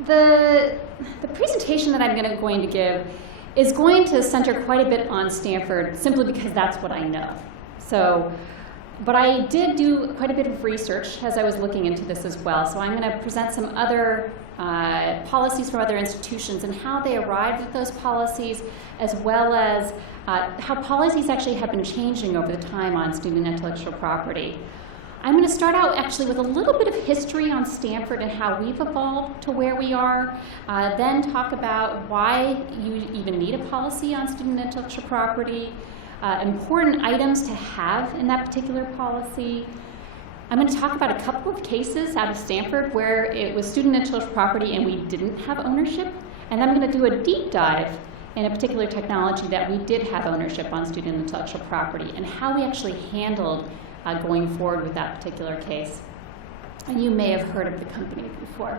The presentation that I'm going to give is going to center quite a bit on Stanford, simply because that's what I know. So, but I did do quite a bit of research as I was looking into this as well. So I'm going to present some other policies from other institutions and how they arrived at those policies, as well as how policies actually have been changing over the time on student intellectual property. I'm going to start out actually with a little bit of history on Stanford and how we've evolved to where we are, then talk about why you even need a policy on student intellectual property, important items to have in that particular policy. I'm going to talk about a couple of cases out of Stanford where it was student intellectual property and we didn't have ownership, and then I'm going to do a deep dive in a particular technology that we did have ownership on student intellectual property and how we actually handled going forward with that particular case. And you may have heard of the company before.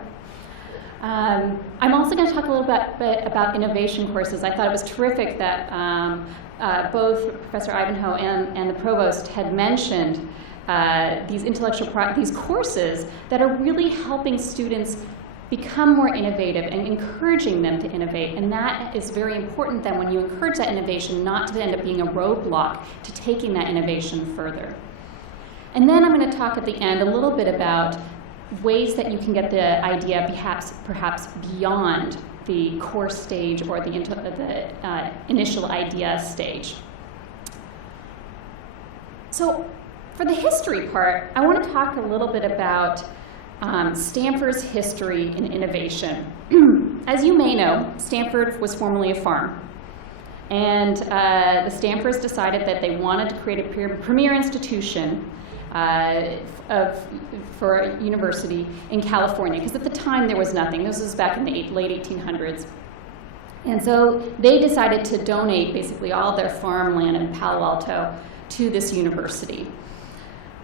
I'm also going to talk a little bit about innovation courses. I thought it was terrific that both Professor Ivanhoe and the provost had mentioned these courses that are really helping students become more innovative and encouraging them to innovate. And that is very important then when you encourage that innovation not to end up being a roadblock to taking that innovation further. And then I'm going to talk at the end a little bit about ways that you can get the idea perhaps beyond the course stage or the initial idea stage. So for the history part, I want to talk a little bit about Stanford's history in innovation. As you may know, Stanford was formerly a farm. And the Stanfords decided that they wanted to create a premier institution for a university in California, because at the time there was nothing. This was back in the late 1800s. And so they decided to donate basically all their farmland in Palo Alto to this university.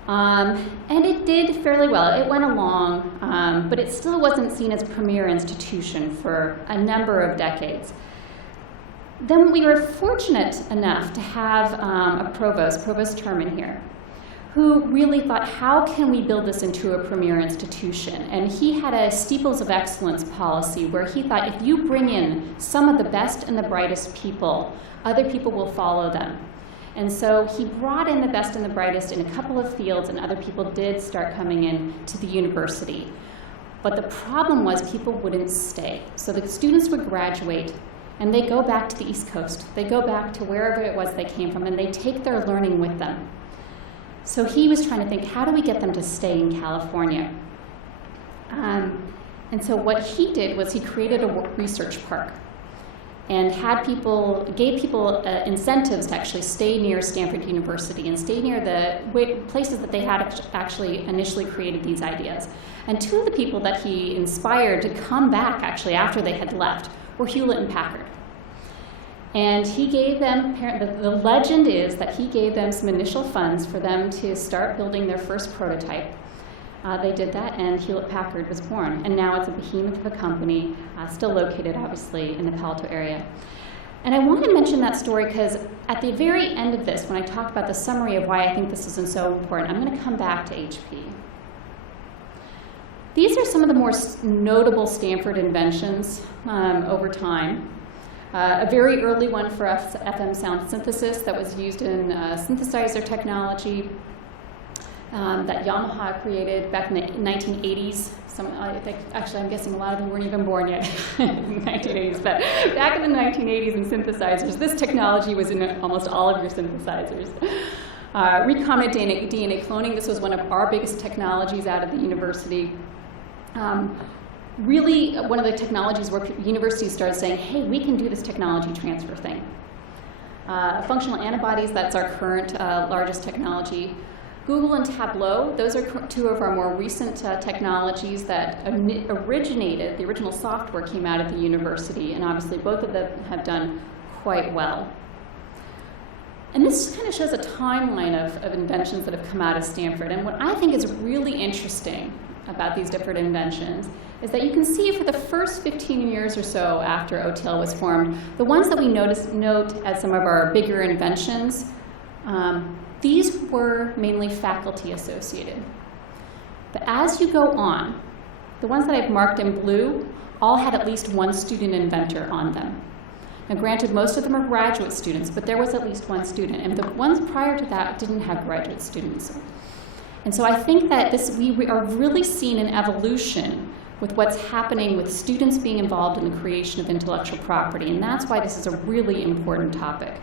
And it did fairly well. It went along, but it still wasn't seen as a premier institution for a number of decades. Then we were fortunate enough to have a Provost Terman here, who really thought, how can we build this into a premier institution? And he had a Steeples of Excellence policy where he thought, if you bring in some of the best and the brightest people, other people will follow them. And so he brought in the best and the brightest in a couple of fields, and other people did start coming in to the university. But the problem was people wouldn't stay. So the students would graduate, and they go back to the East Coast. They go back to wherever it was they came from, and they take their learning with them. So he was trying to think, how do we get them to stay in California? And so what he did was he created a research park and gave people incentives to actually stay near Stanford University and stay near the places that they had actually initially created these ideas. And two of the people that he inspired to come back actually after they had left were Hewlett and Packard. And he gave them, the legend is that he gave them some initial funds for them to start building their first prototype. They did that, and Hewlett-Packard was born. And now it's a behemoth of a company, still located, obviously, in the Palo Alto area. And I want to mention that story because at the very end of this, when I talk about the summary of why I think this is so important, I'm going to come back to HP. These are some of the more notable Stanford inventions over time. A very early one for us, FM sound synthesis, that was used in synthesizer technology that Yamaha created back in the 1980s. Actually, I'm guessing a lot of you weren't even born yet in the 1980s, but back in the 1980s in synthesizers, this technology was in almost all of your synthesizers. Recombinant DNA cloning, this was one of our biggest technologies out of the university. Really one of the technologies where universities started saying, hey, we can do this technology transfer thing. Functional antibodies, that's our current largest technology. Google and Tableau, those are two of our more recent technologies that originated, the original software came out of the university, and obviously both of them have done quite well. And this kind of shows a timeline of inventions that have come out of Stanford. And what I think is really interesting about these different inventions is that you can see for the first 15 years or so after OTIL was formed, the ones that we note as some of our bigger inventions, these were mainly faculty associated. But as you go on, the ones that I've marked in blue all had at least one student inventor on them. Now granted, most of them are graduate students, but there was at least one student, and the ones prior to that didn't have graduate students. And so I think that we are really seeing an evolution with what's happening with students being involved in the creation of intellectual property, and that's why this is a really important topic.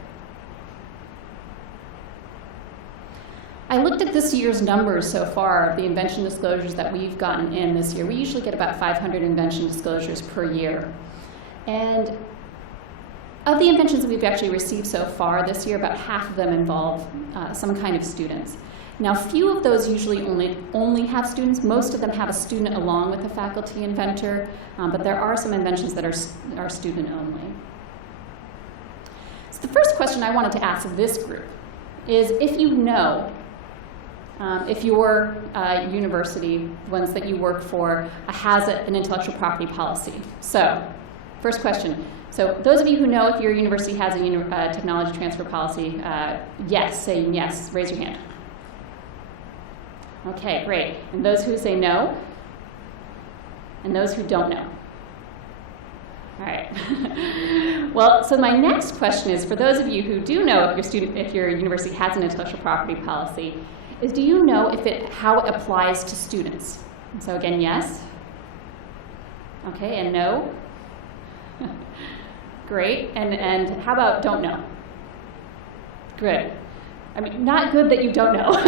I looked at this year's numbers so far, the invention disclosures that we've gotten in this year. We usually get about 500 invention disclosures per year. And of the inventions that we've actually received so far this year, about half of them involve some kind of students. Now, few of those usually only have students. Most of them have a student along with the faculty inventor, but there are some inventions that are student only. So the first question I wanted to ask this group is if you know, if your university, ones that you work for, has an intellectual property policy. So, first question. So those of you who know if your university has a technology transfer policy, yes, saying yes, raise your hand. Okay, great. And those who say no? And those who don't know? All right. Well, so my next question is, for those of you who do know if your university has an intellectual property policy, is do you know how it applies to students? And so again, yes. Okay, and no? Great. And how about don't know? Good. I mean, not good that you don't know, but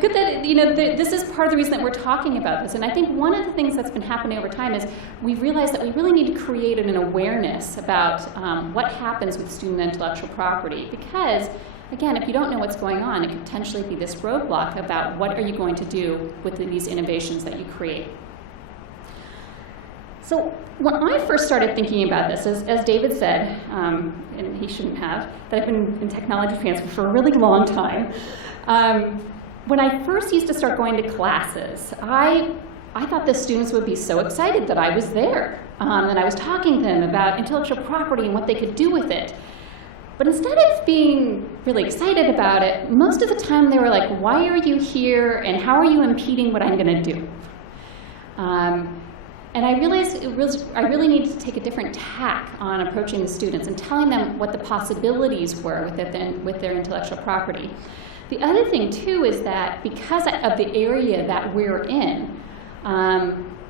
good that, this is part of the reason that we're talking about this. And I think one of the things that's been happening over time is we've realized that we really need to create an awareness about what happens with student intellectual property. Because, again, if you don't know what's going on, it could potentially be this roadblock about what are you going to do with these innovations that you create. So when I first started thinking about this, as David said, and he shouldn't have, that I've been in technology transfer for a really long time. When I first used to start going to classes, I thought the students would be so excited that I was there, and I was talking to them about intellectual property and what they could do with it. But instead of being really excited about it, most of the time they were like, why are you here, and how are you impeding what I'm going to do? And I realized I really needed to take a different tack on approaching the students and telling them what the possibilities were with their intellectual property. The other thing, too, is that because of the area that we're in,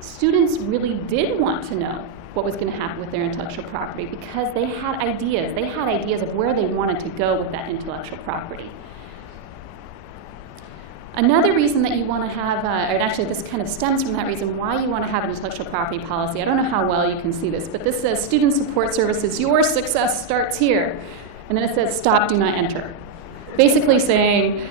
students really did want to know what was going to happen with their intellectual property because they had ideas. They had ideas of where they wanted to go with that intellectual property. Another reason that you want to have, and actually this kind of stems from that reason why you want to have an intellectual property policy. I don't know how well you can see this, but this says student support services, your success starts here. And then it says stop, do not enter. Basically saying,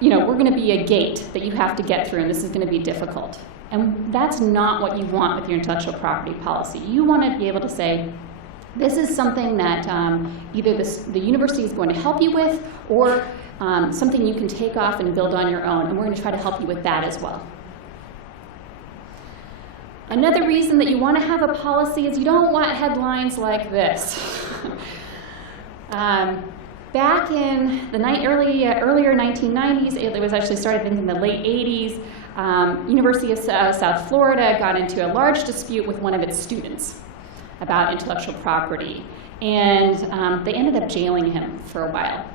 we're going to be a gate that you have to get through and this is going to be difficult. And that's not what you want with your intellectual property policy. You want to be able to say, this is something that either the university is going to help you with or something you can take off and build on your own, and we're going to try to help you with that as well. Another reason that you want to have a policy is you don't want headlines like this. Back in the earlier 1990s, it was actually started in the late 80s, University of South Florida got into a large dispute with one of its students about intellectual property, and they ended up jailing him for a while.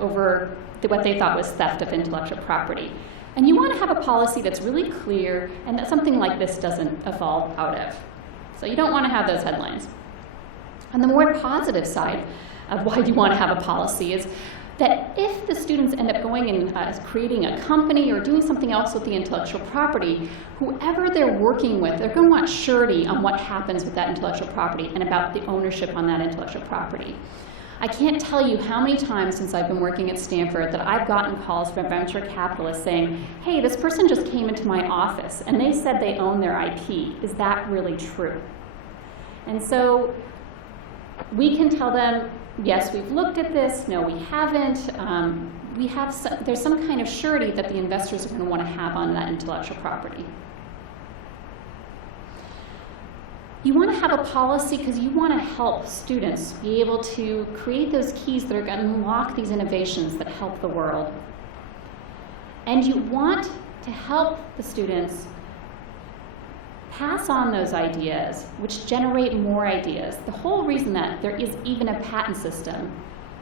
Over what they thought was theft of intellectual property. And you want to have a policy that's really clear and that something like this doesn't evolve out of. So you don't want to have those headlines. And the more positive side of why you want to have a policy is that if the students end up going and creating a company or doing something else with the intellectual property, whoever they're working with, they're going to want surety on what happens with that intellectual property and about the ownership on that intellectual property. I can't tell you how many times since I've been working at Stanford that I've gotten calls from venture capitalists saying, hey, this person just came into my office and they said they own their IP. Is that really true? And so we can tell them, yes, we've looked at this. No, we haven't. There's some kind of surety that the investors are going to want to have on that intellectual property. You want to have a policy because you want to help students be able to create those keys that are going to unlock these innovations that help the world. And you want to help the students pass on those ideas, which generate more ideas. The whole reason that there is even a patent system,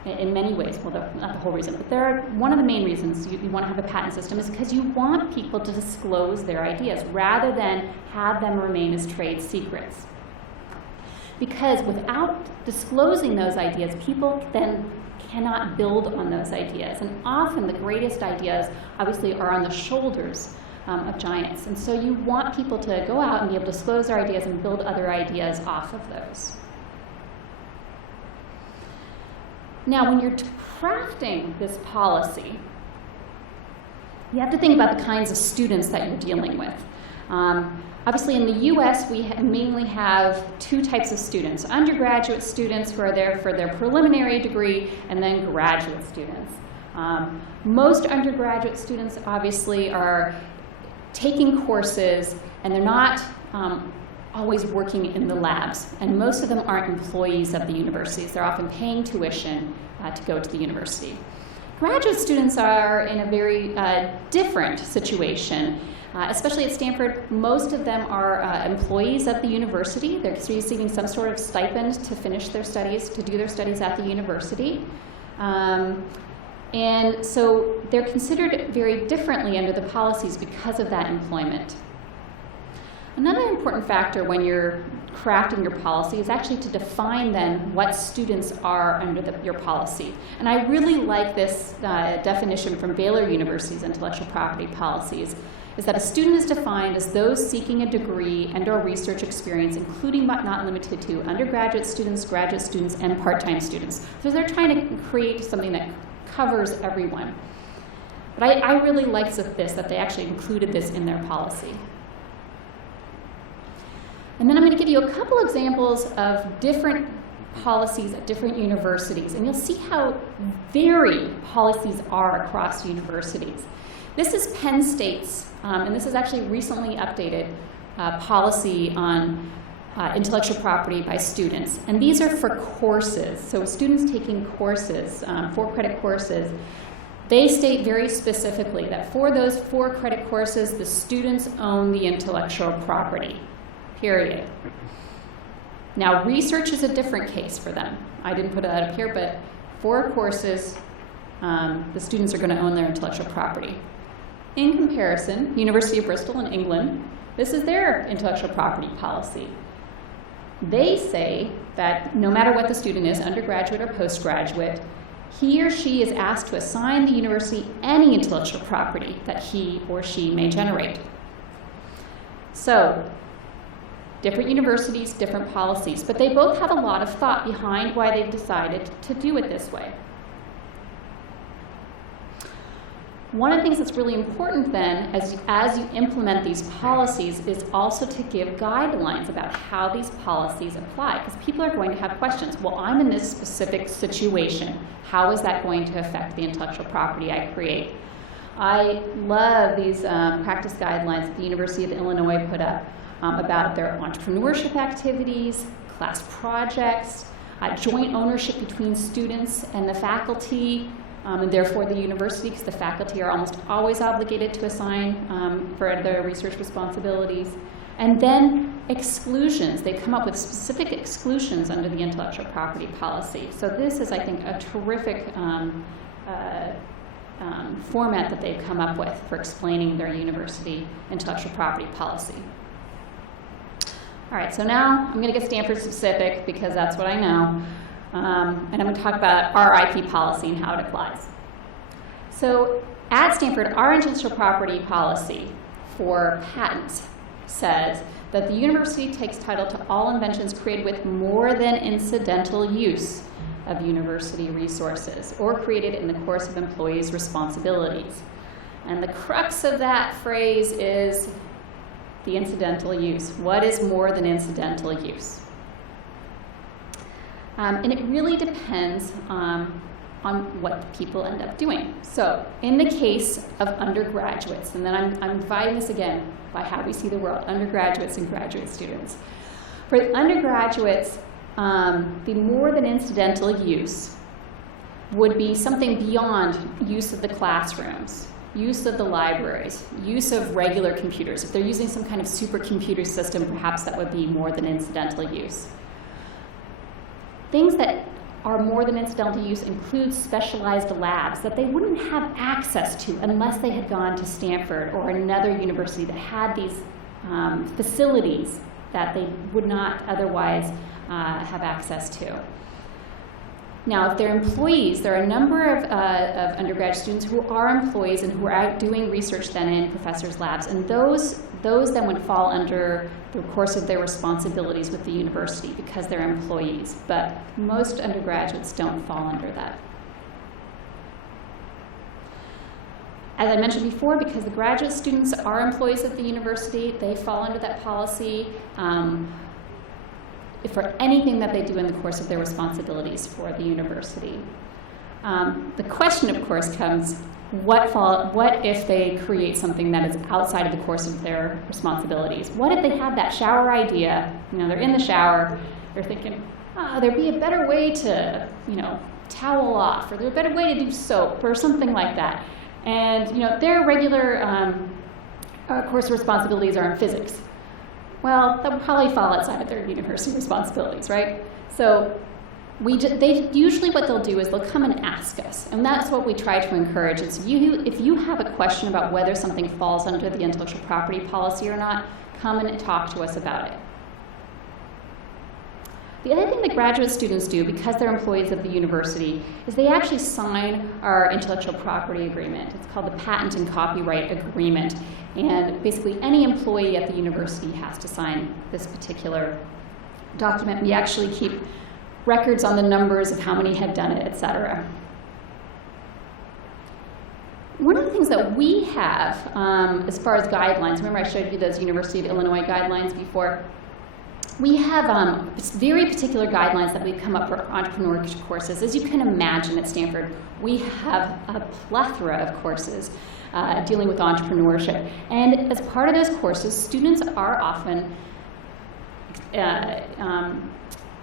in many ways, well, not the whole reason, but one of the main reasons you want to have a patent system is because you want people to disclose their ideas rather than have them remain as trade secrets. Because without disclosing those ideas, people then cannot build on those ideas. And often the greatest ideas obviously are on the shoulders of giants. And so you want people to go out and be able to disclose their ideas and build other ideas off of those. Now, when you're crafting this policy, you have to think about the kinds of students that you're dealing with. Obviously, in the US, we mainly have two types of students: undergraduate students who are there for their preliminary degree, and then graduate students. Most undergraduate students, obviously, are taking courses, and they're not always working in the labs. And most of them aren't employees of the universities. They're often paying tuition to go to the university. Graduate students are in a very different situation. Especially at Stanford, most of them are employees of the university. They're receiving some sort of stipend to finish their studies, to do their studies at the university. And so they're considered very differently under the policies because of that employment. Another important factor when you're crafting your policy is actually to define then what students are under your policy. And I really like this definition from Baylor University's intellectual property policies, is that a student is defined as those seeking a degree and/or research experience, including but not limited to undergraduate students, graduate students, and part-time students. So they're trying to create something that covers everyone. But I really like this, that they actually included this in their policy. And then I'm going to give you a couple examples of different policies at different universities, and you'll see how varied policies are across universities. This is Penn State's, and this is actually recently updated policy on intellectual property by students. And these are for courses. So students taking courses, 4-credit courses, they state very specifically that for those 4-credit courses, the students own the intellectual property, period. Now, research is a different case for them. I didn't put that up here, but 4 courses, the students are going to own their intellectual property. In comparison, University of Bristol in England, this is their intellectual property policy. They say that no matter what the student is, undergraduate or postgraduate, he or she is asked to assign the university any intellectual property that he or she may generate. So, different universities, different policies, but they both have a lot of thought behind why they've decided to do it this way. One of the things that's really important then, as you implement these policies, is also to give guidelines about how these policies apply, because people are going to have questions. Well, I'm in this specific situation. How is that going to affect the intellectual property I create? I love these practice guidelines that the University of Illinois put up about their entrepreneurship activities, class projects, joint ownership between students and the faculty, and therefore the university, because the faculty are almost always obligated to assign for their research responsibilities. And then exclusions. They come up with specific exclusions under the intellectual property policy. So this is, I think, a terrific format that they've come up with for explaining their university intellectual property policy. All right, so now I'm going to get Stanford specific because that's what I know. And I'm going to talk about our IP policy and how it applies. So at Stanford, our intellectual property policy for patents says that the university takes title to all inventions created with more than incidental use of university resources or created in the course of employees' responsibilities. And the crux of that phrase is the incidental use. What is more than incidental use? And it really depends on what people end up doing. So in the case of undergraduates, and then I'm dividing this again by how we see the world, undergraduates and graduate students. For the undergraduates, the more than incidental use would be something beyond use of the classrooms. use of the libraries, use of regular computers. If they're using some kind of supercomputer system, perhaps that would be more than incidental use. Things that are more than incidental use include specialized labs that they wouldn't have access to unless they had gone to Stanford or another university that had these facilities that they would not otherwise have access to. Now, if they're employees, there are a number of undergrad students who are employees and who are out doing research then in professors' labs, and those then would fall under the course of their responsibilities with the university because they're employees, but most undergraduates don't fall under that. As I mentioned before, because the graduate students are employees at the university, they fall under that policy for anything that they do in the course of their responsibilities for the university. The question, of course, comes, what if they create something that is outside of the course of their responsibilities? What if they have that shower idea, they're in the shower, they're thinking, there'd be a better way to, towel off, or there's a better way to do soap, or something like that. And, their regular course responsibilities are in physics. Well, that would probably fall outside of their university responsibilities, right? So usually what they'll do is they'll come and ask us, and that's what we try to encourage. Is if you have a question about whether something falls under the intellectual property policy or not, come and talk to us about it. The other thing that graduate students do, because they're employees of the university, is they actually sign our intellectual property agreement. It's called the Patent and Copyright Agreement. And basically any employee at the university has to sign this particular document. We actually keep records on the numbers of how many have done it, etc. One of the things that we have as far as guidelines, remember I showed you those University of Illinois guidelines before? We have very particular guidelines that we've come up for entrepreneurship courses. As you can imagine at Stanford, we have a plethora of courses dealing with entrepreneurship. And as part of those courses, students are often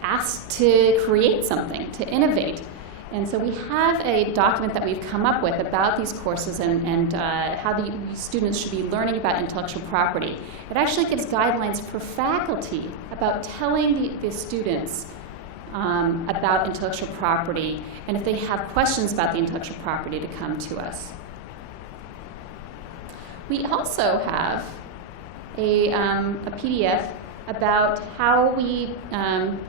asked to create something, to innovate. And so we have a document that we've come up with about these courses and how the students should be learning about intellectual property. It actually gives guidelines for faculty about telling the students about intellectual property, and if they have questions about the intellectual property, to come to us. We also have a PDF about how we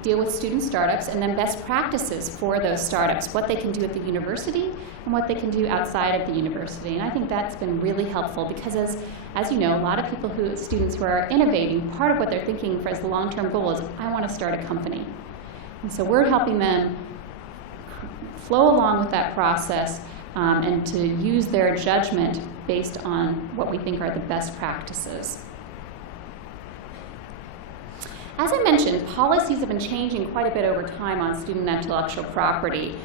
deal with student startups, and then best practices for those startups, what they can do at the university and what they can do outside of the university. And I think that's been really helpful because as you know, a lot of students who are innovating, part of what they're thinking for as the long-term goal is, I want to start a company. And so we're helping them flow along with that process and to use their judgment based on what we think are the best practices. As I mentioned, policies have been changing quite a bit over time on student intellectual property.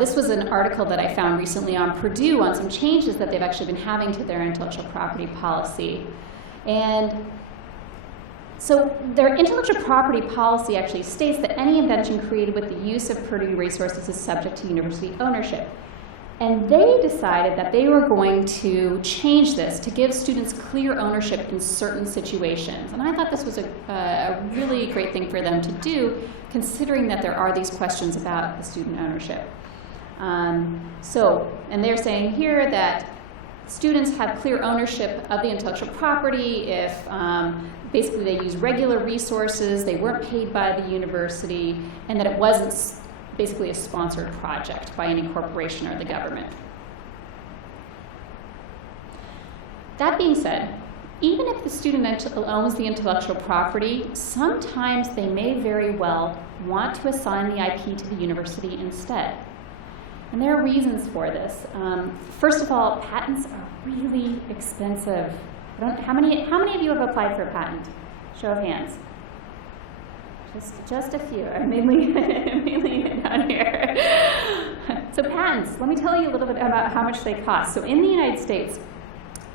This was an article that I found recently on Purdue on some changes that they've actually been having to their intellectual property policy. And so their intellectual property policy actually states that any invention created with the use of Purdue resources is subject to university ownership. And they decided that they were going to change this to give students clear ownership in certain situations. And I thought this was a really great thing for them to do, considering that there are these questions about the student ownership. And they're saying here that students have clear ownership of the intellectual property if basically they use regular resources, they weren't paid by the university, and that it wasn't basically a sponsored project by any corporation or the government. That being said, even if the student owns the intellectual property, sometimes they may very well want to assign the IP to the university instead. And there are reasons for this. First of all, patents are really expensive. How many of you have applied for a patent? Show of hands. Just a few. I'm mainly down here. So patents, let me tell you a little bit about how much they cost. So in the United States,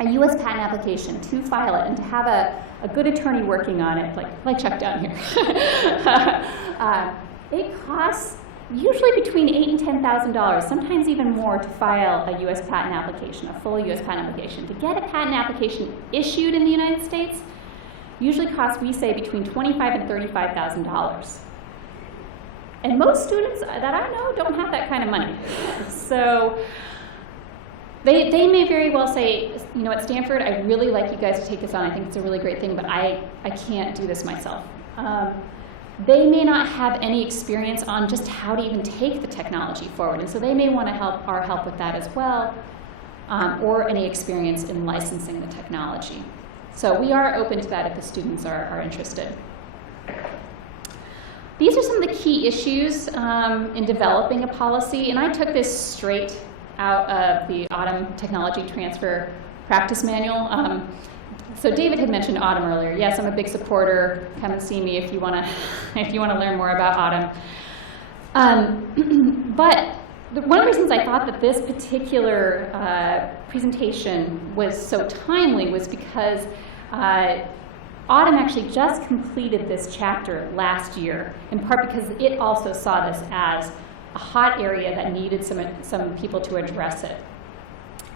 a U.S. patent application, to file it and to have a good attorney working on it, like Chuck down here, it costs usually between $8,000 and $10,000, sometimes even more, to file a U.S. patent application, a full U.S. patent application. To get a patent application issued in the United States usually costs, we say, between $25,000 and $35,000. And most students that I know don't have that kind of money. So they may very well say, you know, at Stanford, I'd really like you guys to take this on. I think it's a really great thing, but I can't do this myself. They may not have any experience on just how to even take the technology forward, and so they may want to our help with that as well, or any experience in licensing the technology. So we are open to that if the students are interested. These are some of the key issues in developing a policy, and I took this straight out of the Autumn Technology Transfer Practice Manual. So David had mentioned Autumn earlier. Yes, I'm a big supporter. Come and see me if you want to learn more about Autumn. But one of the reasons I thought that this particular presentation was so timely was because Autumn actually just completed this chapter last year, in part because it also saw this as a hot area that needed some people to address it.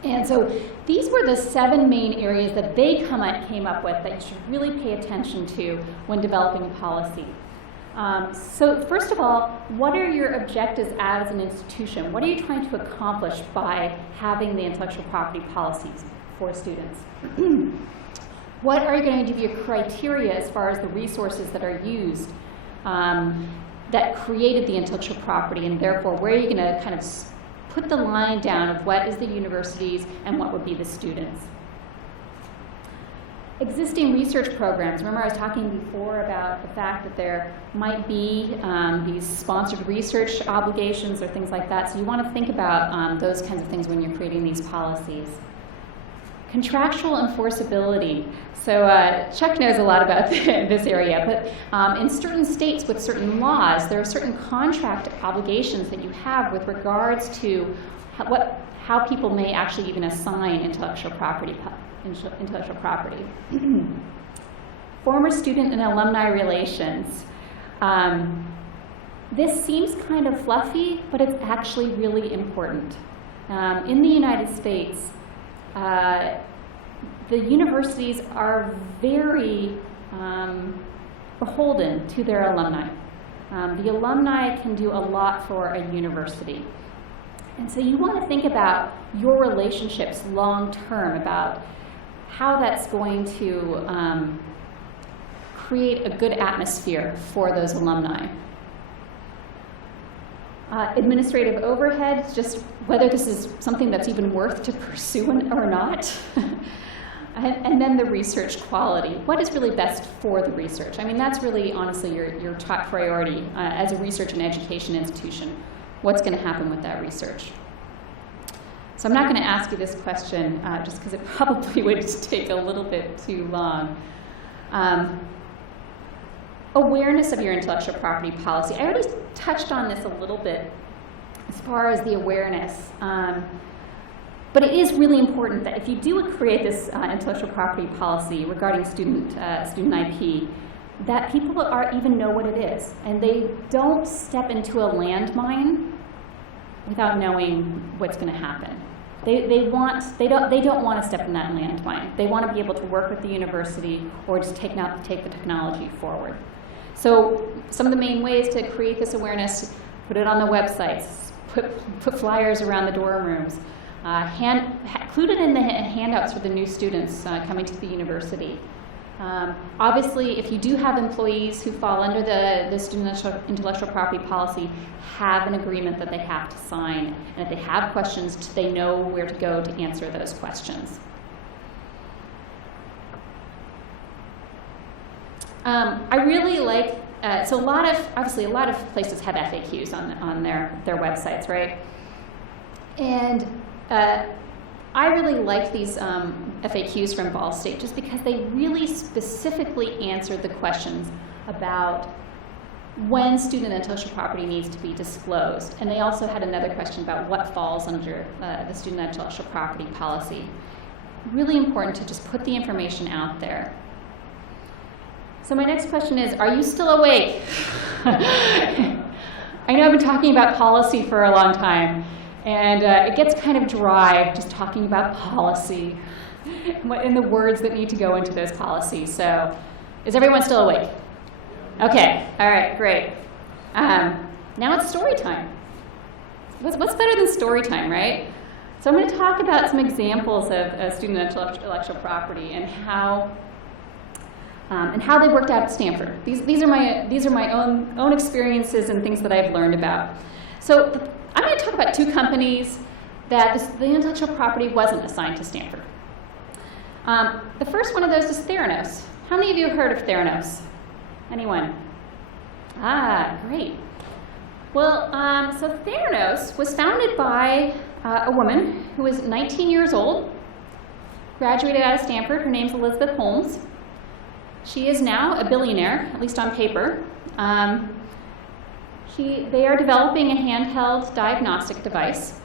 And so these were the 7 main areas that they came up with that you should really pay attention to when developing a policy. So first of all, what are your objectives as an institution? What are you trying to accomplish by having the intellectual property policies for students? What are going to be your criteria as far as the resources that are used that created the intellectual property, and therefore where are you going to kind of put the line down of what is the universities and what would be the students? Existing research programs. Remember I was talking before about the fact that there might be these sponsored research obligations or things like that, so you want to think about those kinds of things when you're creating these policies. Contractual enforceability. So Chuck knows a lot about this area, but in certain states with certain laws, there are certain contract obligations that you have with regards to how people may actually even assign intellectual property. Former student and alumni relations. This seems kind of fluffy, but it's actually really important. In the United States, the universities are very beholden to their alumni. The alumni can do a lot for a university. And so you want to think about your relationships long term, about how that's going to create a good atmosphere for those alumni. Administrative overhead, just whether this is something that's even worth to pursue or not. And then the research quality. What is really best for the research? I mean, that's really, honestly, your top priority as a research and education institution. What's going to happen with that research? So I'm not going to ask you this question just because it probably would take a little bit too long. Awareness of your intellectual property policy. I already touched on this a little bit as far as the awareness. But it is really important that if you do create this intellectual property policy regarding student IP, that people even know what it is, and they don't step into a landmine without knowing what's going to happen. They don't want to step in that landmine. They want to be able to work with the university or just take the technology forward. So some of the main ways to create this awareness: put it on the websites, put flyers around the dorm rooms. Include it in the handouts for the new students coming to the university. Obviously, if you do have employees who fall under the student intellectual property policy, have an agreement that they have to sign. And if they have questions, they know where to go to answer those questions. I really like, so obviously a lot of places have FAQs on their websites, right? And I really like these FAQs from Ball State just because they really specifically answered the questions about when student intellectual property needs to be disclosed. And they also had another question about what falls under the student intellectual property policy. Really important to just put the information out there. So my next question is, are you still awake? I know I've been talking about policy for a long time, and it gets kind of dry just talking about policy and the words that need to go into those policies. So is everyone still awake? Okay, all right, great. Now it's story time. What's better than story time, right? So I'm going to talk about some examples of student intellectual property and how they worked out at Stanford. These are my own experiences and things that I've learned about. So I'm going to talk about two companies that the intellectual property wasn't assigned to Stanford. The first one of those is Theranos. How many of you have heard of Theranos? Anyone? Ah, great. Well, so Theranos was founded by a woman who was 19 years old, graduated out of Stanford. Her name's Elizabeth Holmes. She is now a billionaire, at least on paper. They are developing a handheld diagnostic device.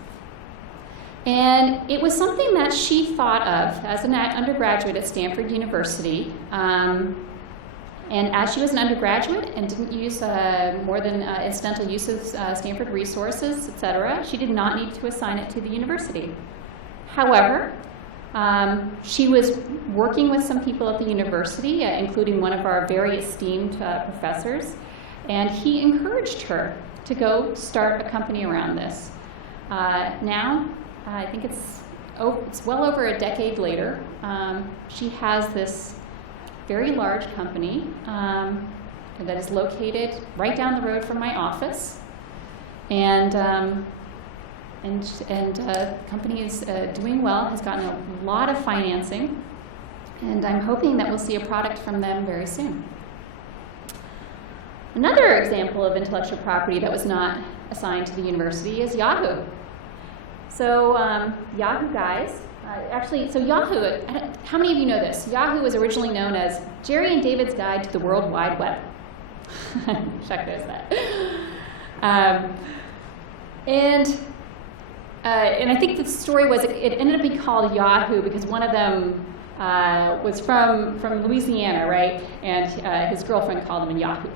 And it was something that she thought of as an undergraduate at Stanford University. And as she was an undergraduate and didn't use more than incidental use of Stanford resources, et cetera, she did not need to assign it to the university. However, she was working with some people at the university, including one of our very esteemed professors, and he encouraged her to go start a company around this. Now, I think it's well over a decade later, she has this very large company that is located right down the road from my office, and the company is doing well, has gotten a lot of financing, and I'm hoping that we'll see a product from them very soon. Another example of intellectual property that was not assigned to the university is Yahoo. So Yahoo guys, so Yahoo, how many of you know this? Yahoo was originally known as Jerry and David's Guide to the World Wide Web. Chuck knows that. And I think the story was it ended up being called Yahoo because one of them was from Louisiana, right? And his girlfriend called him a Yahoo.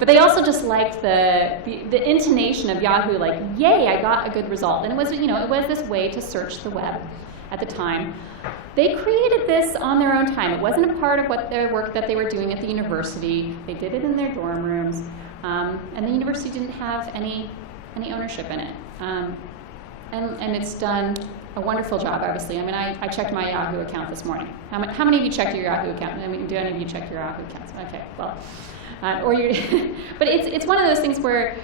But they also just liked the intonation of Yahoo, like, yay, I got a good result. And it was, it was this way to search the web at the time. They created this on their own time. It wasn't a part of their work that they were doing at the university. They did it in their dorm rooms. And the university didn't have any ownership in it. And it's done a wonderful job, obviously. I mean, I checked my Yahoo account this morning. How many of you checked your Yahoo account? I mean, do any of you check your Yahoo accounts? Okay, well. But it's one of those things where,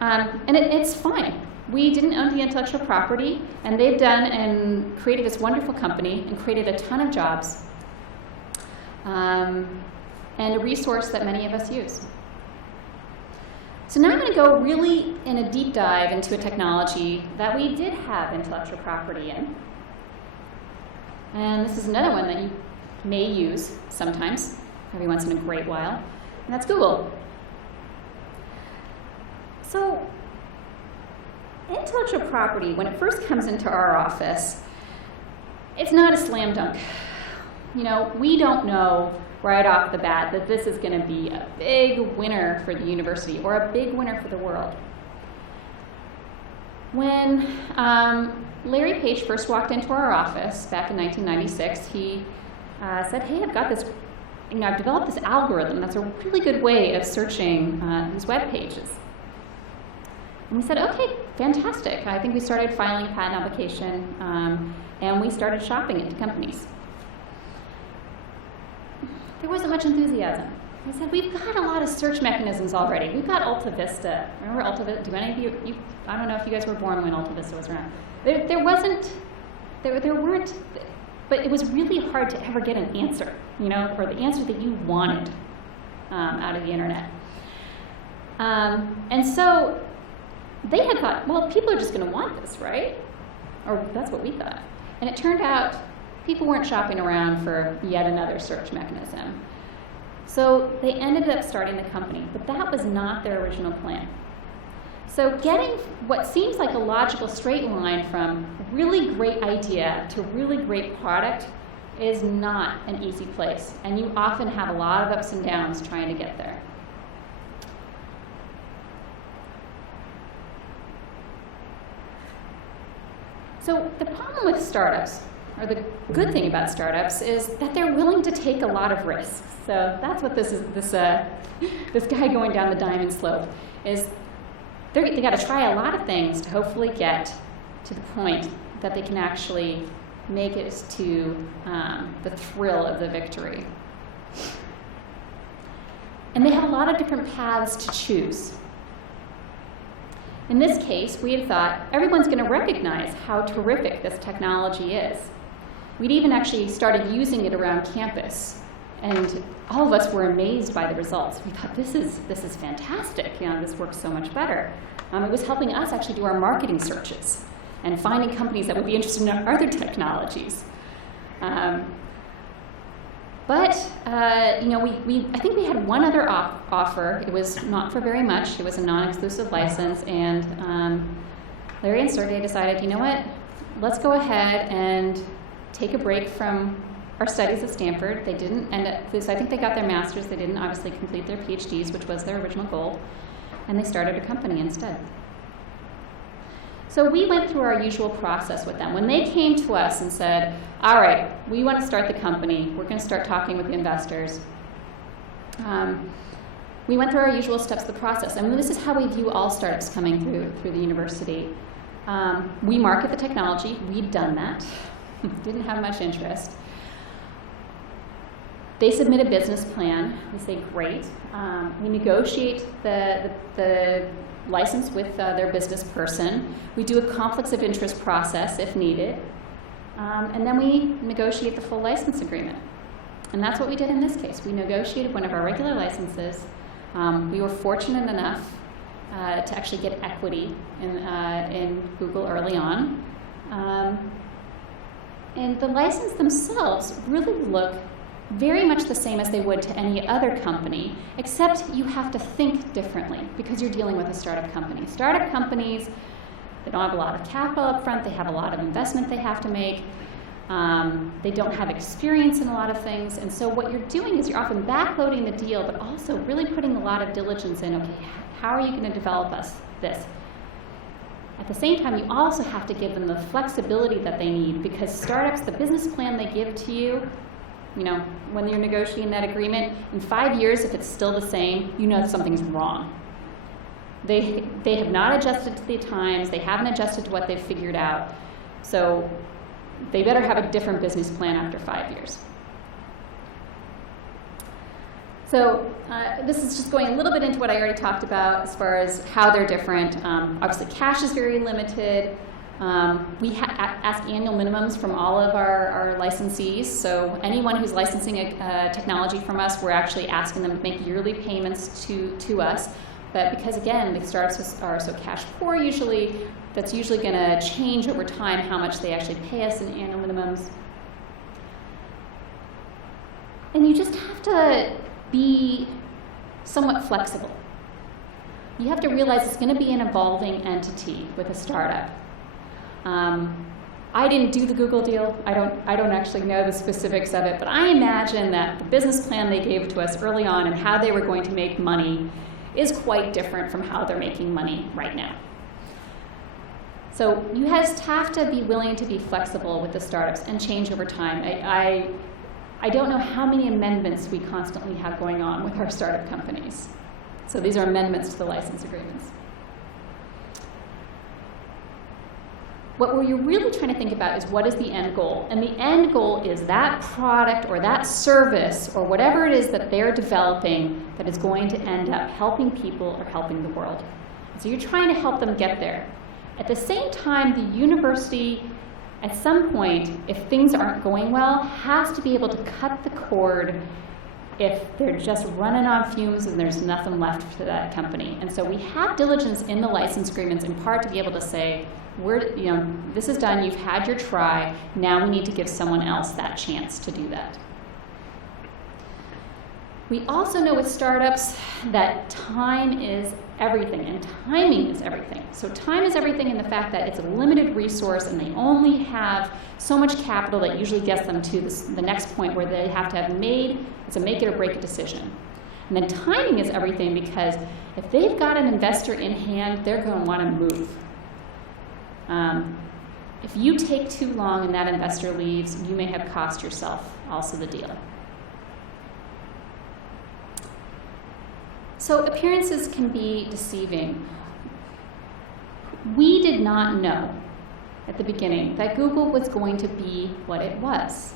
and it's fine. We didn't own the intellectual property, and they've done and created this wonderful company and created a ton of jobs, and a resource that many of us use. So now I'm going to go really in a deep dive into a technology that we did have intellectual property in. And this is another one that you may use sometimes, every once in a great while. And that's Google. So intellectual property, when it first comes into our office, it's not a slam dunk. We don't know right off the bat that this is going to be a big winner for the university or a big winner for the world. When Larry Page first walked into our office back in 1996, he said, hey, I've got this I've developed this algorithm that's a really good way of searching these web pages. And we said, okay, fantastic. I think we started filing a patent application, and we started shopping it to companies. There wasn't much enthusiasm. We said, we've got a lot of search mechanisms already. We've got Alta Vista. Remember Alta Vista? Do any of you, I don't know if you guys were born when Alta Vista was around. There weren't, but it was really hard to ever get an answer, or the answer that you wanted out of the internet. And so they had thought, well, people are just going to want this, right? Or that's what we thought. And it turned out people weren't shopping around for yet another search mechanism. So they ended up starting the company, but that was not their original plan. So getting what seems like a logical straight line from really great idea to really great product is not an easy place, and you often have a lot of ups and downs trying to get there. So the problem with startups, or the good thing about startups, is that they're willing to take a lot of risks. So that's what this is. This guy going down the diamond slope is. They got to try a lot of things to hopefully get to the point that they can actually make it to the thrill of the victory. And they have a lot of different paths to choose. In this case, we had thought everyone's going to recognize how terrific this technology is. We'd even actually started using it around campus, and all of us were amazed by the results. We thought, this is fantastic. You know, this works so much better. It was helping us actually do our marketing searches and finding companies that would be interested in our other technologies. You know, I think we had one other offer. It was not for very much. It was a non-exclusive license, and Larry and Sergey decided, you know what, let's go ahead and take a break from our studies at Stanford. They didn't end up, so I think they got their master's. They didn't obviously complete their PhDs, which was their original goal, and they started a company instead. So we went through our usual process with them. When they came to us and said, all right, we want to start the company, we're going to start talking with the investors, we went through our usual steps of the process. And this is how we view all startups coming through the university. We market the technology. We'd done that. Didn't have much interest. They submit a business plan. We say, great. We negotiate the license with their business person. We do a conflicts of interest process if needed. And then we negotiate the full license agreement. And that's what we did in this case. We negotiated one of our regular licenses. We were fortunate enough to actually get equity in Google early on. And the license themselves really look very much the same as they would to any other company, except you have to think differently because you're dealing with a startup company. Startup companies, they don't have a lot of capital up front, they have a lot of investment they have to make, they don't have experience in a lot of things, and so what you're doing is you're often backloading the deal, but also really putting a lot of diligence in, okay, how are you going to develop this? At the same time, you also have to give them the flexibility that they need, because startups, the business plan they give to you, you know, when you're negotiating that agreement, in 5 years, if it's still the same, you know something's wrong. They have not adjusted to the times, they haven't adjusted to what they've figured out, so they better have a different business plan after 5 years. So this is just going a little bit into what I already talked about as far as how they're different. Obviously, cash is very limited. We ask annual minimums from all of our licensees. So anyone who's licensing a technology from us, we're actually asking them to make yearly payments to us. But because, again, the startups are so cash poor usually, that's usually going to change over time how much they actually pay us in annual minimums. And you just have to be somewhat flexible. You have to realize it's going to be an evolving entity with a startup. I didn't do the Google deal. I don't actually know the specifics of it, but I imagine that the business plan they gave to us early on and how they were going to make money is quite different from how they're making money right now. So you guys have to be willing to be flexible with the startups and change over time. I don't know how many amendments we constantly have going on with our startup companies. So these are amendments to the license agreements. What we're really trying to think about is what is the end goal? And the end goal is that product or that service or whatever it is that they're developing that is going to end up helping people or helping the world. So you're trying to help them get there. At the same time, the university, at some point, if things aren't going well, has to be able to cut the cord if they're just running on fumes and there's nothing left to that company. And so we have diligence in the license agreements in part to be able to say, this is done, you've had your try, now we need to give someone else that chance to do that. We also know with startups that time is everything, and timing is everything. So time is everything in the fact that it's a limited resource and they only have so much capital that usually gets them to the next point where they have to have made, it's a make it or break it decision. And then timing is everything because if they've got an investor in hand, they're going to want to move. if you take too long and that investor leaves, you may have cost yourself also the deal. So appearances can be deceiving. We did not know at the beginning that Google was going to be what it was.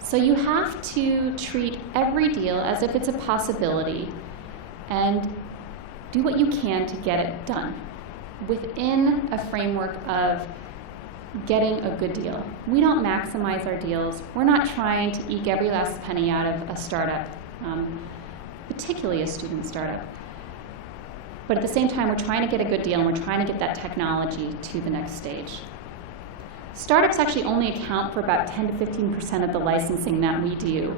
So you have to treat every deal as if it's a possibility and do what you can to get it done within a framework of getting a good deal. We don't maximize our deals. We're not trying to eke every last penny out of a startup, particularly a student startup. But at the same time, we're trying to get a good deal and we're trying to get that technology to the next stage. Startups actually only account for about 10 to 15% of the licensing that we do.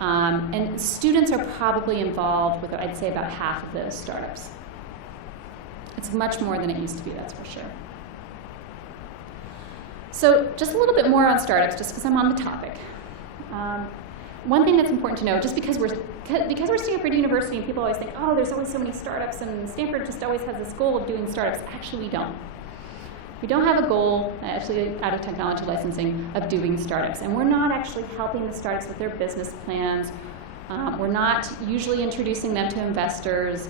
And students are probably involved with, I'd say, about half of those startups. It's much more than it used to be, that's for sure. So just a little bit more on startups, just because I'm on the topic. One thing that's important to know, just because we're Stanford University and people always think, oh, there's always so many startups and Stanford just always has this goal of doing startups. Actually, we don't. We don't have a goal, actually out of technology licensing, of doing startups. And we're not actually helping the startups with their business plans. We're not usually introducing them to investors.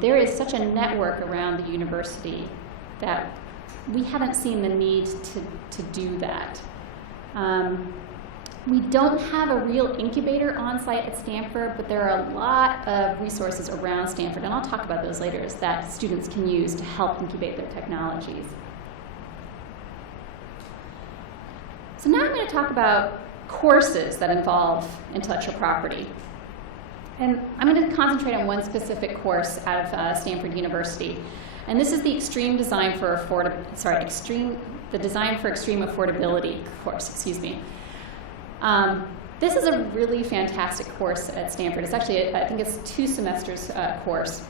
There is such a network around the university that we haven't seen the need to do that. We don't have a real incubator on site at Stanford, but there are a lot of resources around Stanford, and I'll talk about those later, that students can use to help incubate their technologies. So now I'm going to talk about courses that involve intellectual property. And I'm going to concentrate on one specific course out of Stanford University. And this is the Extreme Design for the Design for Extreme Affordability course, excuse me. This is a really fantastic course at Stanford. It's actually, I think it's 2 semesters course.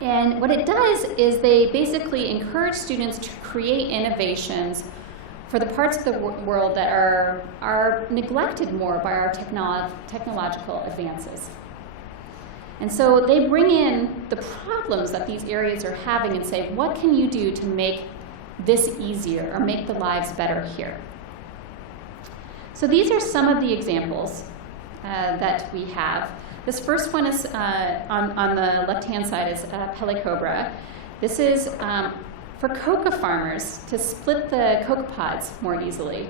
And what it does is they basically encourage students to create innovations for the parts of the world that are neglected more by our technological advances. And so they bring in the problems that these areas are having and say, what can you do to make this easier or make the lives better here? So these are some of the examples that we have. This first one is on the left-hand side is Pele Cobra. This is for coca farmers to split the coca pods more easily.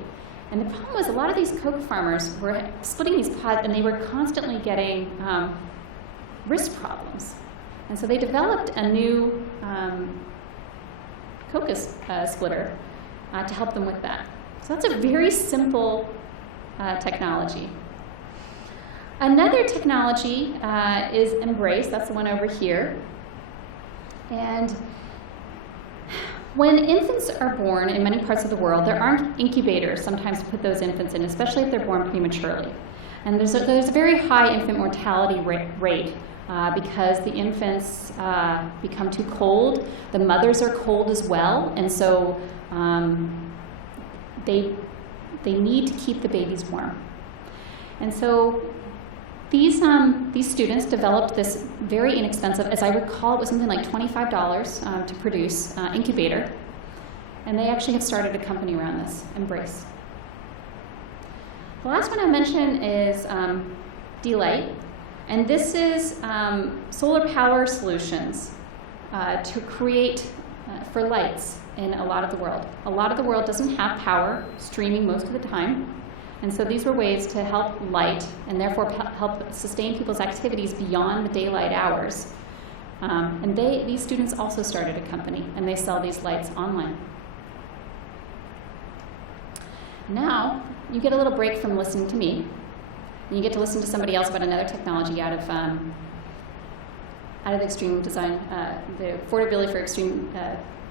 And the problem was a lot of these coca farmers were splitting these pods and they were constantly getting wrist problems. And so they developed a new coca splitter to help them with that. So that's a very simple technology. Another technology is Embrace. That's the one over here. And when infants are born in many parts of the world, there aren't incubators sometimes to put those infants in, especially if they're born prematurely. And there's a very high infant mortality rate because the infants become too cold. The mothers are cold as well, and so they need to keep the babies warm. And so these students developed this very inexpensive, as I recall, it was something like $25 to produce incubator. And they actually have started a company around this, Embrace. The last one I mentioned is D-Light. And this is solar power solutions to create for lights in a lot of the world. A lot of the world doesn't have power streaming most of the time. And so these were ways to help light and therefore help sustain people's activities beyond the daylight hours. And these students also started a company, and they sell these lights online. Now, you get a little break from listening to me, and you get to listen to somebody else about another technology out of the extreme design, the affordability for extreme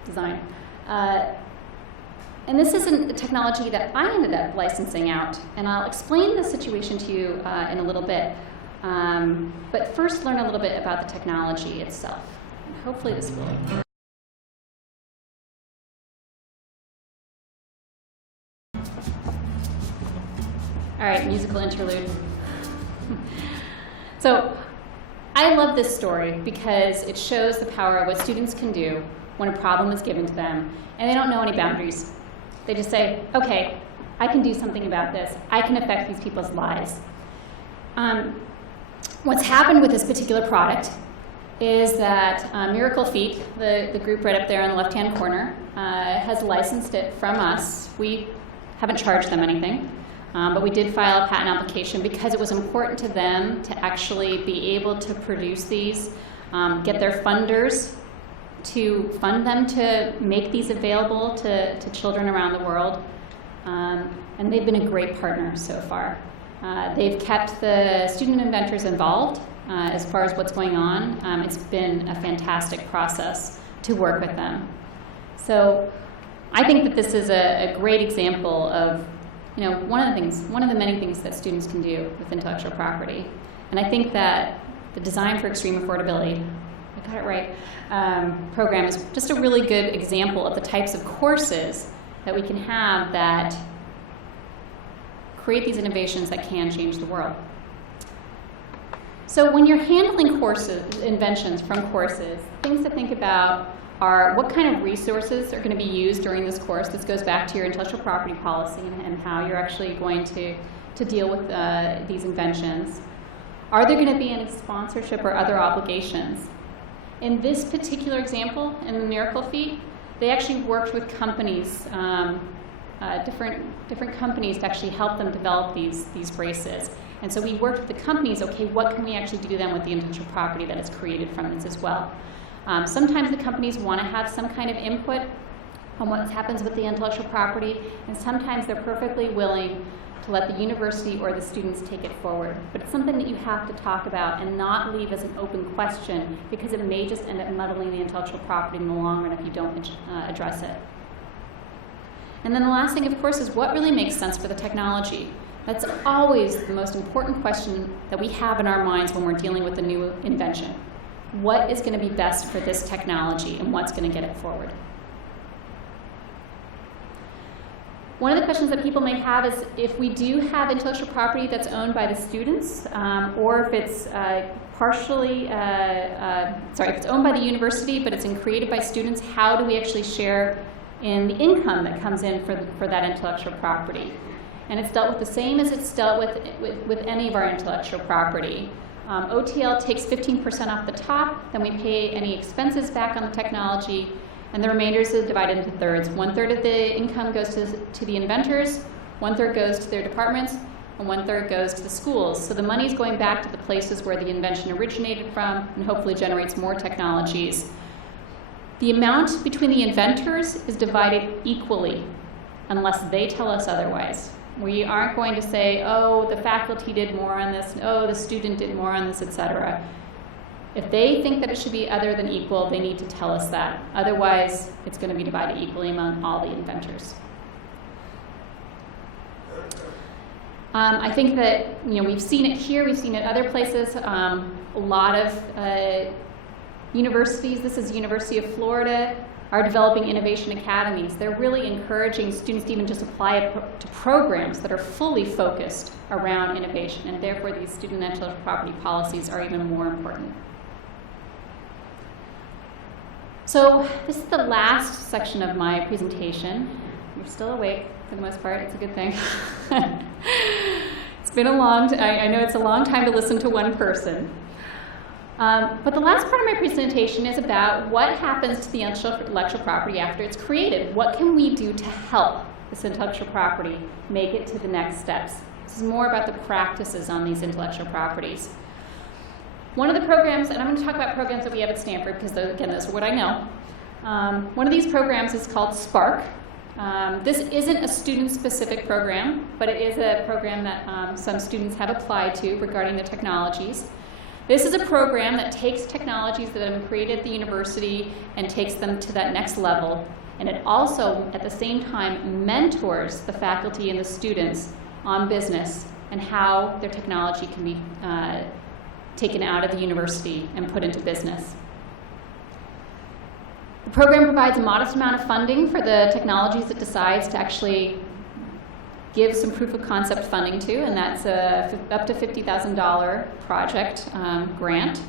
design. And this is a technology that I ended up licensing out, and I'll explain the situation to you in a little bit. But first, learn a little bit about the technology itself. And hopefully this will. All right, musical interlude. So I love this story because it shows the power of what students can do when a problem is given to them, and they don't know any boundaries. They just say, okay, I can do something about this. I can affect these people's lives. What's happened with this particular product is that Miracle Feet, the group right up there on the left-hand corner, has licensed it from us. We haven't charged them anything, but we did file a patent application because it was important to them to actually be able to produce these, get their funders to fund them to make these available to children around the world. And they've been a great partner so far. They've kept the student inventors involved as far as what's going on. It's been a fantastic process to work with them. So I think that this is a great example of, one of the many things that students can do with intellectual property. And I think that the Design for Extreme Affordability, I got it right, program is just a really good example of the types of courses that we can have that create these innovations that can change the world. So when you're handling courses, inventions from courses, things to think about are what kind of resources are going to be used during this course. This goes back to your intellectual property policy and how you're actually going to deal with these inventions. Are there going to be any sponsorship or other obligations? In this particular example, in the Miracle Feet, they actually worked with companies, different companies to actually help them develop these braces. And so we worked with the companies, okay, what can we actually do then with the intellectual property that is created from this as well? Sometimes the companies want to have some kind of input on what happens with the intellectual property, and sometimes they're perfectly willing to let the university or the students take it forward. But it's something that you have to talk about and not leave as an open question, because it may just end up muddling the intellectual property in the long run if you don't address it. And then the last thing, of course, is what really makes sense for the technology. That's always the most important question that we have in our minds when we're dealing with a new invention. What is going to be best for this technology, and what's going to get it forward? One of the questions that people may have is if we do have intellectual property that's owned by the students, or if it's if it's owned by the university but it's created by students, how do we actually share in the income that comes in for that intellectual property? And it's dealt with the same as it's dealt with any of our intellectual property. OTL takes 15% off the top, then we pay any expenses back on the technology, and the remainder is divided into thirds. 1/3 of the income goes to the inventors, 1/3 goes to their departments, and 1/3 goes to the schools. So the money is going back to the places where the invention originated from and hopefully generates more technologies. The amount between the inventors is divided equally unless they tell us otherwise. We aren't going to say, oh, the faculty did more on this, oh, the student did more on this, etc. If they think that it should be other than equal, they need to tell us that. Otherwise, it's going to be divided equally among all the inventors. I think that we've seen it here, we've seen it other places. A lot of universities, this is the University of Florida, are developing innovation academies. They're really encouraging students to even just apply to programs that are fully focused around innovation, and therefore these student intellectual property policies are even more important. So this is the last section of my presentation. You're still awake for the most part, it's a good thing. It's been a long time, I know it's a long time to listen to one person. But the last part of my presentation is about what happens to the intellectual property after it's created. What can we do to help this intellectual property make it to the next steps? This is more about the practices on these intellectual properties. One of the programs, and I'm going to talk about programs that we have at Stanford, because again, those are what I know. One of these programs is called Spark. This isn't a student-specific program, but it is a program that some students have applied to regarding the technologies. This is a program that takes technologies that have been created at the university and takes them to that next level. And it also, at the same time, mentors the faculty and the students on business and how their technology can be taken out of the university and put into business. The program provides a modest amount of funding for the technologies it decides to actually give some proof of concept funding to, and that's up to $50,000 project grant.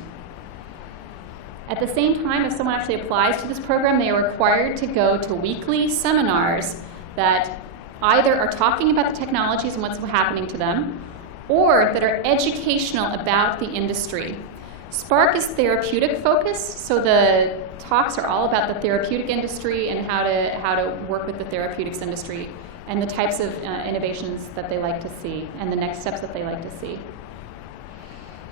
At the same time, if someone actually applies to this program, they are required to go to weekly seminars that either are talking about the technologies and what's happening to them, or that are educational about the industry. Spark is therapeutic focused, so the talks are all about the therapeutic industry and how to work with the therapeutics industry and the types of innovations that they like to see and the next steps that they like to see.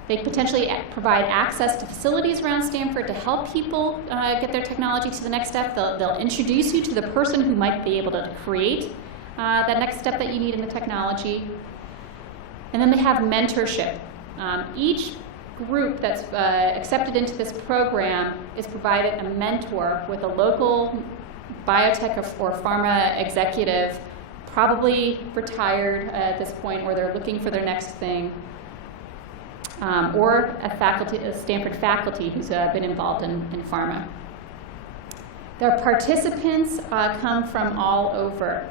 They potentially provide access to facilities around Stanford to help people get their technology to the next step. They'll introduce you to the person who might be able to create that next step that you need in the technology. And then they have mentorship. Each group that's accepted into this program is provided a mentor with a local biotech or pharma executive, probably retired at this point, or they're looking for their next thing, or a Stanford faculty who's been involved in pharma. Their participants come from all over.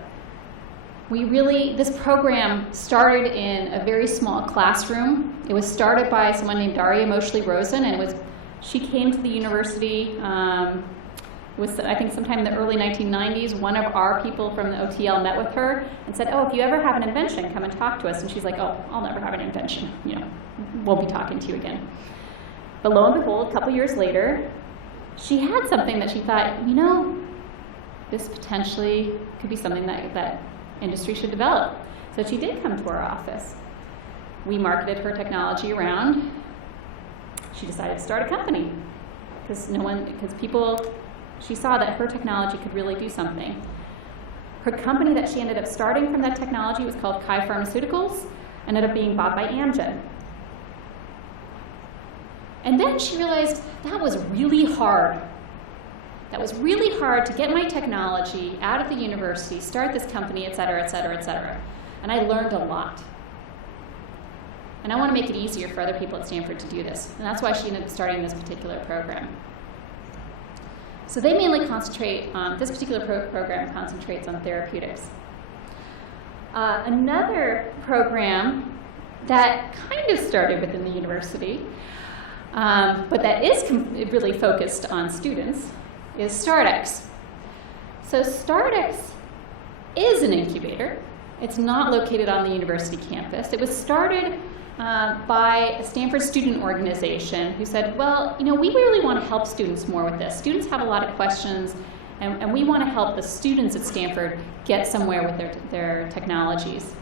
This program started in a very small classroom. It was started by someone named Daria Mosley-Rosen, and she came to the university, I think sometime in the early 1990s. One of our people from the OTL met with her and said, oh, if you ever have an invention, come and talk to us. And she's like, oh, I'll never have an invention. We'll be talking to you again. But lo and behold, a couple years later, she had something that she thought, this potentially could be something that industry should develop. So she did come to our office. We marketed her technology around. She decided to start a company she saw that her technology could really do something. Her company that she ended up starting from that technology was called Kai Pharmaceuticals, ended up being bought by Amgen. And then she realized that was really hard. That was really hard to get my technology out of the university, start this company, et cetera, et cetera, et cetera. And I learned a lot. And I want to make it easier for other people at Stanford to do this. And that's why she ended up starting this particular program. So they mainly concentrate on, this particular program concentrates on therapeutics. Another program that kind of started within the university, but that is really focused on students, is StartX. So StartX is an incubator. It's not located on the university campus. It was started by a Stanford student organization who said, well, we really want to help students more with this. Students have a lot of questions, and we want to help the students at Stanford get somewhere with their technologies.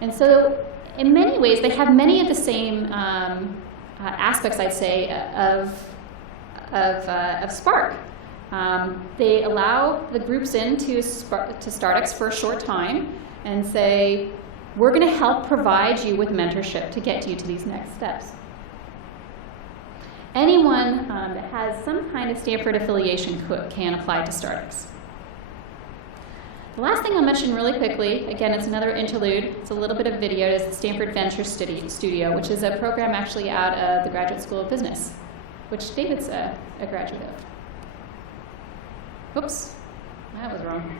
And so in many ways, they have many of the same aspects, I'd say, of Spark. They allow the groups to StartX for a short time and say, we're going to help provide you with mentorship to get you to these next steps. Anyone that has some kind of Stanford affiliation can apply to StartX. The last thing I'll mention really quickly, again, it's another interlude. It's a little bit of video. It's the Stanford Venture Studio, which is a program actually out of the Graduate School of Business, which David's a graduate of. Oops, that was wrong.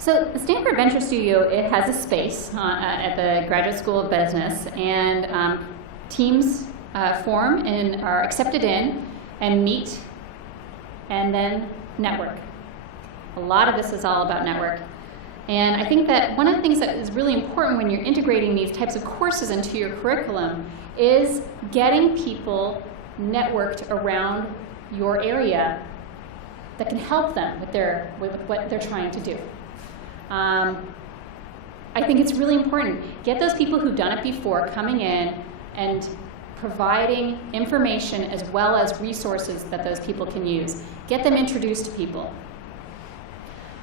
So the Stanford Venture Studio, it has a space at the Graduate School of Business, and teams form and are accepted in and meet and then network. A lot of this is all about network. And I think that one of the things that is really important when you're integrating these types of courses into your curriculum is getting people networked around your area that can help them with what they're trying to do. I think it's really important. Get those people who've done it before coming in and providing information as well as resources that those people can use. Get them introduced to people.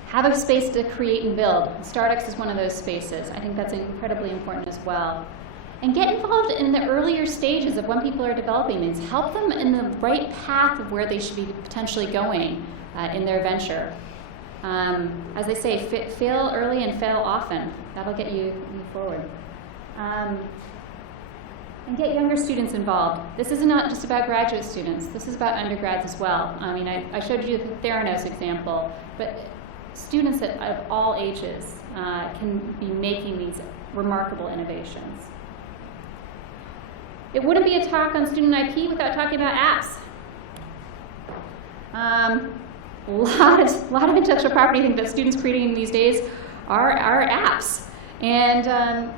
Have a space to create and build. StartX is one of those spaces. I think that's incredibly important as well. And get involved in the earlier stages of when people are developing these. Help them in the right path of where they should be potentially going in their venture. As they say, fail early and fail often. That'll get you forward. And get younger students involved. This is not just about graduate students. This is about undergrads as well. I mean, I showed you the Theranos example, but students of all ages can be making these remarkable innovations. It wouldn't be a talk on student IP without talking about apps. A lot of intellectual property things that students creating these days are apps. And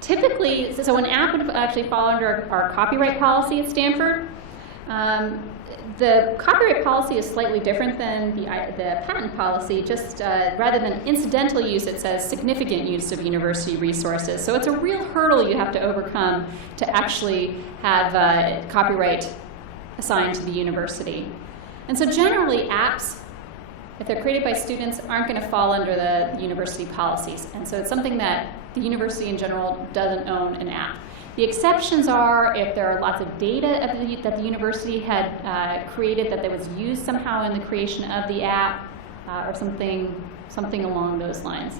typically, so an app would actually fall under our copyright policy at Stanford. The copyright policy is slightly different than the patent policy. Just rather than incidental use, it says significant use of university resources. So it's a real hurdle you have to overcome to actually have copyright assigned to the university. And so generally, apps, if they're created by students, aren't going to fall under the university policies. And so it's something that the university in general doesn't own an app. The exceptions are if there are lots of data that the university had created that was used somehow in the creation of the app or something along those lines.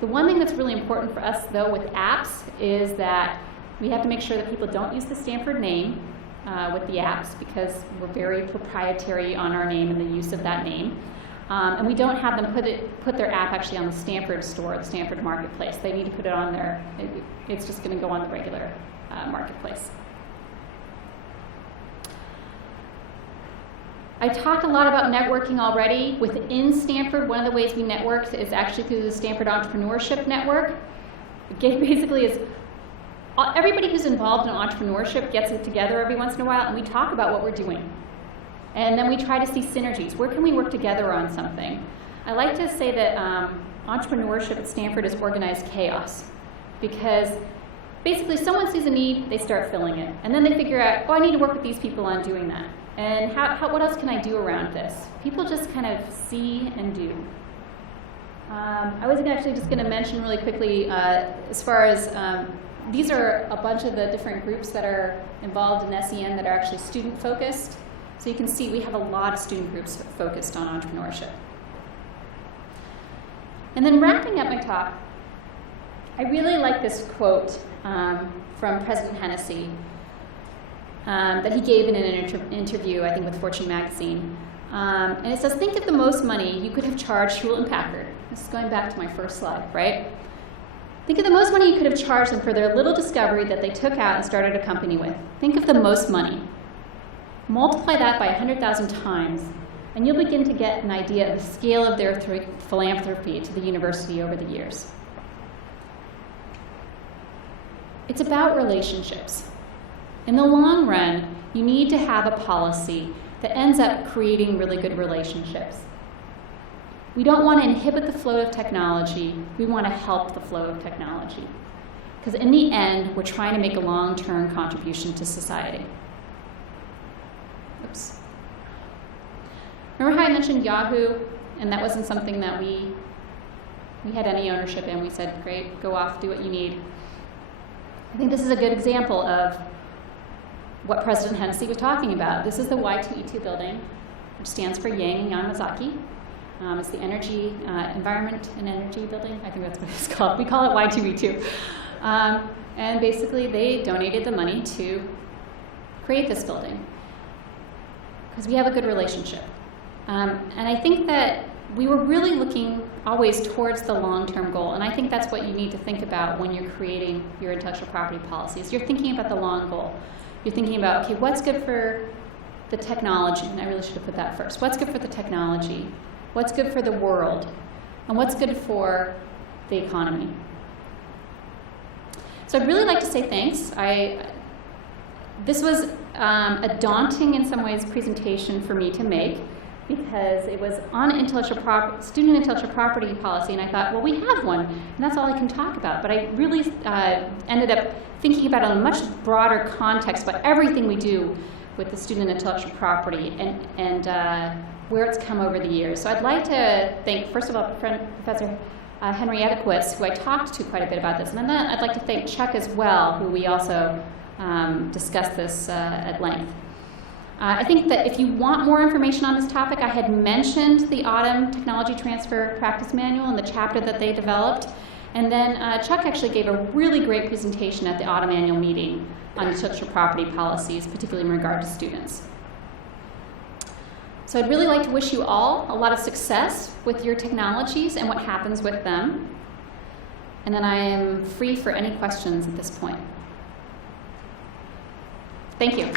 The one thing that's really important for us, though, with apps is that we have to make sure that people don't use the Stanford name with the apps, because we're very proprietary on our name and the use of that name. And we don't have them put their app actually on the Stanford store, the Stanford marketplace. They need to put it on there. It's just going to go on the regular marketplace. I talked a lot about networking already. Within Stanford, one of the ways we network is actually through the Stanford Entrepreneurship Network. It basically is everybody who's involved in entrepreneurship gets it together every once in a while, and we talk about what we're doing. And then we try to see synergies. Where can we work together on something? I like to say that entrepreneurship at Stanford is organized chaos, because basically someone sees a need, they start filling it. And then they figure out, oh, I need to work with these people on doing that. And what else can I do around this? People just kind of see and do. I was actually just going to mention really quickly, as far as these are a bunch of the different groups that are involved in SEN that are actually student-focused. So you can see we have a lot of student groups focused on entrepreneurship. And then wrapping up my talk, I really like this quote from President Hennessy that he gave in an interview, I think, with Fortune magazine. And it says, think of the most money you could have charged Hewlett & Packard. This is going back to my first slide, right? Think of the most money you could have charged them for their little discovery that they took out and started a company with. Think of the most money. Multiply that by 100,000 times, and you'll begin to get an idea of the scale of their philanthropy to the university over the years. It's about relationships. In the long run, you need to have a policy that ends up creating really good relationships. We don't want to inhibit the flow of technology. We want to help the flow of technology. Because in the end, we're trying to make a long-term contribution to society. Oops. Remember how I mentioned Yahoo? And that wasn't something that we had any ownership in. We said, great, go off, do what you need. I think this is a good example of what President Hennessy was talking about. This is the Y2E2 building, which stands for Yang Yamazaki. It's the Energy, Environment and Energy Building. I think that's what it's called. We call it Y2E2. And basically, they donated the money to create this building because we have a good relationship. And I think that we were really looking always towards the long-term goal. And I think that's what you need to think about when you're creating your intellectual property policies. You're thinking about the long goal. You're thinking about, okay, what's good for the technology? And I really should have put that first. What's good for the technology? What's good for the world? And what's good for the economy? So I'd really like to say thanks. This was a daunting, in some ways, presentation for me to make, because it was on student intellectual property policy, and I thought, well, we have one, and that's all I can talk about. But I really ended up thinking about it in a much broader context about everything we do with the student intellectual property and where it's come over the years. So I'd like to thank, first of all, Professor Henrietta Quitz, who I talked to quite a bit about this, and then I'd like to thank Chuck as well, who we also discussed this at length. I think that if you want more information on this topic, I had mentioned the Autumn Technology Transfer Practice Manual and the chapter that they developed. And then Chuck actually gave a really great presentation at the Autumn Annual Meeting on intellectual property policies, particularly in regard to students. So I'd really like to wish you all a lot of success with your technologies and what happens with them. And then I am free for any questions at this point. Thank you.